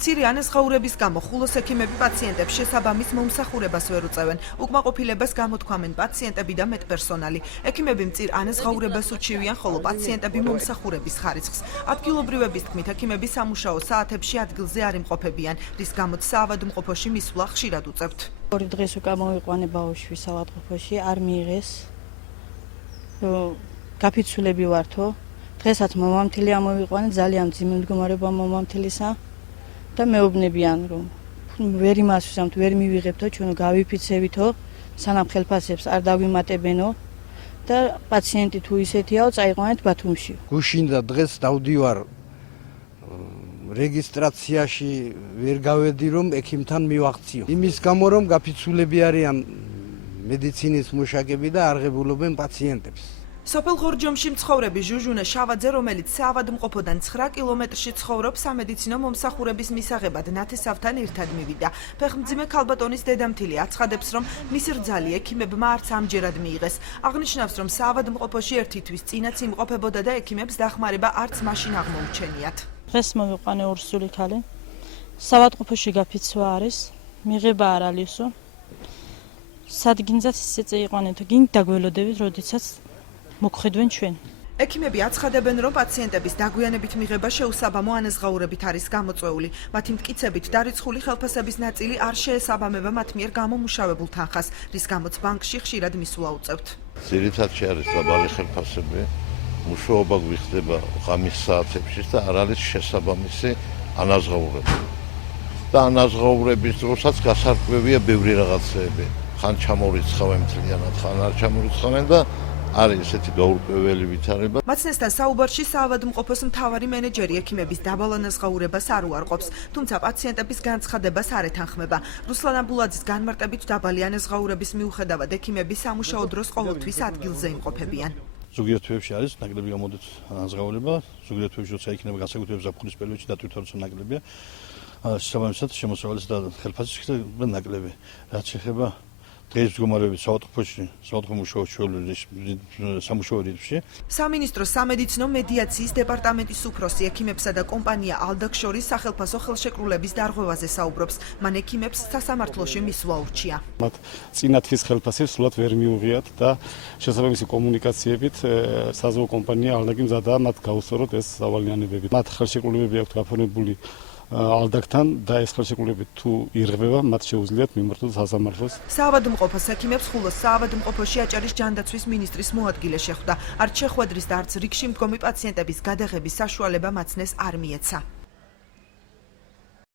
მცირე ანაზღაურების გამო ხულოს ექიმები პაციენტებს შესაბამის მომსახურებას ვერ უწევენ. უკმაყოფილებას გამოთქვამენ პაციენტები და მედპერსონალი. ექიმები მწირ ანაზღაურებას უჩივიან, ხოლო პაციენტები მომსახურების ხარისხს. ადგილობრივების თქმით, ექიმები სამუშაო საათებში ადგილზე არ იმყოფებიან, რის გამოც საავადმყოფოში მისვლა ხშირად უწევთ. ორი დღეს უკვე მოვიყვანე ბავშვი საავადმყოფოში, არ მიიღეს. გაფიცულები ვართო. დღესაც მომამთილი ამოვიყვანე, ძალიან მძიმე მდგომარეობა მომამთილისა და მეუბნებიან, რომ ვერ იმასვისამთ, ვერ მივიღებთო, ჩვენ გავიფიცევითო, სანამ ხელფასებს არ დავიმატებენო და პაციენტი თუ ისეთიაო, წაიყვანეთ ბათუმში. გუშინდა დღეს დავდივარ რეგისტრაციაში, ვერ გავედი, რომ ექიმთან მივაღწიო. იმის გამო, რომ გაფიცულები არიან მედიცინის მუშაკები და არღებულობენ პაციენტებს. სოფელ ღორჯომში მცხოვრები ჟუჟუნე შავაძე, რომელიც საავადმყოფოდან 9 კილომეტრში ცხოვრობს, სამედიცინო მომსახურების მისაღებად ნათესავთან ერთად მივიდა. ფეხმძიმე ქალბატონის დედამთილი აცხადებს, რომ მისი რძალი ექიმებმა არც ამჯერად მიიღეს. აღნიშნავს, რომ საავადმყოფოში ერთი თვის წინაც იმყოფებოდა და ექიმებს დახმარება არც მაშინ აღმოუჩენიათ. დღეს მოვიყვანე ორსული ქალი. საავადმყოფოში გაფიცვა არის, მიღება არ ალისო. სადგინძაც ისე წაიყვანეთ, გინ დაგველოდებით, როდესაც მოგხედვენ ჩვენ. ექიმები აცხადებენ, რომ პაციენტების დაგვიანებით მიღება შეუსაბამო ანაზღაურებით არის გამოწვეული. მათი მტკიცებით, დარიცხული ხელფასების ნაწილი არ შეესაბამება მათ მიერ გამომუშავებულ თანხას, რის გამოც ბანკში ხშირად მისვლა უწევთ. ძირითადში არის დაბალი ხელფასები, მუშაობა გვიხდება ღამის საათებში და არ არის შესაბამისი ანაზღაურება. და ანაზღაურების დროსაც გასარკვევია ბევრი რაღაცეები. ხან ჩამორიცხავენ მთლიანად, ხან არ ჩამორიცხავენ და არის ესეთი გაურკვეველი ვითარება. მაცნესთან საუბარში საავადმყოფოს მთავარი მენეჯერი ექიმების დაბალ ანაზღაურებას არ უარყოფს, თუმცა პაციენტების განცხადებას არ ეთანხმება. რუსლან აბულაძის განმარტებით, დაბალი ანაზღაურების მიუხედავად ექიმები სამუშაო დროს ყოველთვის ადგილზე იმყოფებიან. ზოგიერთ თვეებში არის ნაკლები გამოდის ანაზღაურება, ზოგიერთ თვეებში როცა იქნება განსაკუთრებით ზაფხულის პერიოდში დატვირთვა როცა ნაკლებია, შესაბამისად შემოსავალის და ხელფასის ხდება ნაკლები. რაც შეეხება დღეს მდგომარეობის საავადმყოფოში, საავადმყოფო სამუშაო რიტმში. სამინისტროს სამედიცინო მედიაციის დეპარტამენტის უფროსი ექიმებსა და კომპანია ალდაკ შორის სახელფასო ხელშეკრულების დარღვევაზე საუბრობს. მან ექიმებს სასამართლოში მისვლა ურჩია. მათ წინათვის ხელფასებს სულად ვერ მიუღიათ და შესაბამისი კომუნიკაციებით საზღვაო კომპანია ალდაკი მზადაა მათ გაუსწოროთ ეს სავალიანებები. მათ ხელშეკრულებები აქვთ გაფორმებული ალდაკთან და ეს ხელშეკრულებები თუ ირღვევა, მათ შეუძლიათ მიმართოს სასამართლოს. საავადმყოფოს ექიმებს ხულოს საავადმყოფოში აჭარის ჯანდაცვის მინისტრის მოადგილე შეხვდა. არც შეხვედრის და არც რიგში მდგომი პაციენტების გადაღების საშუალება მაცნეს არ მიეცა.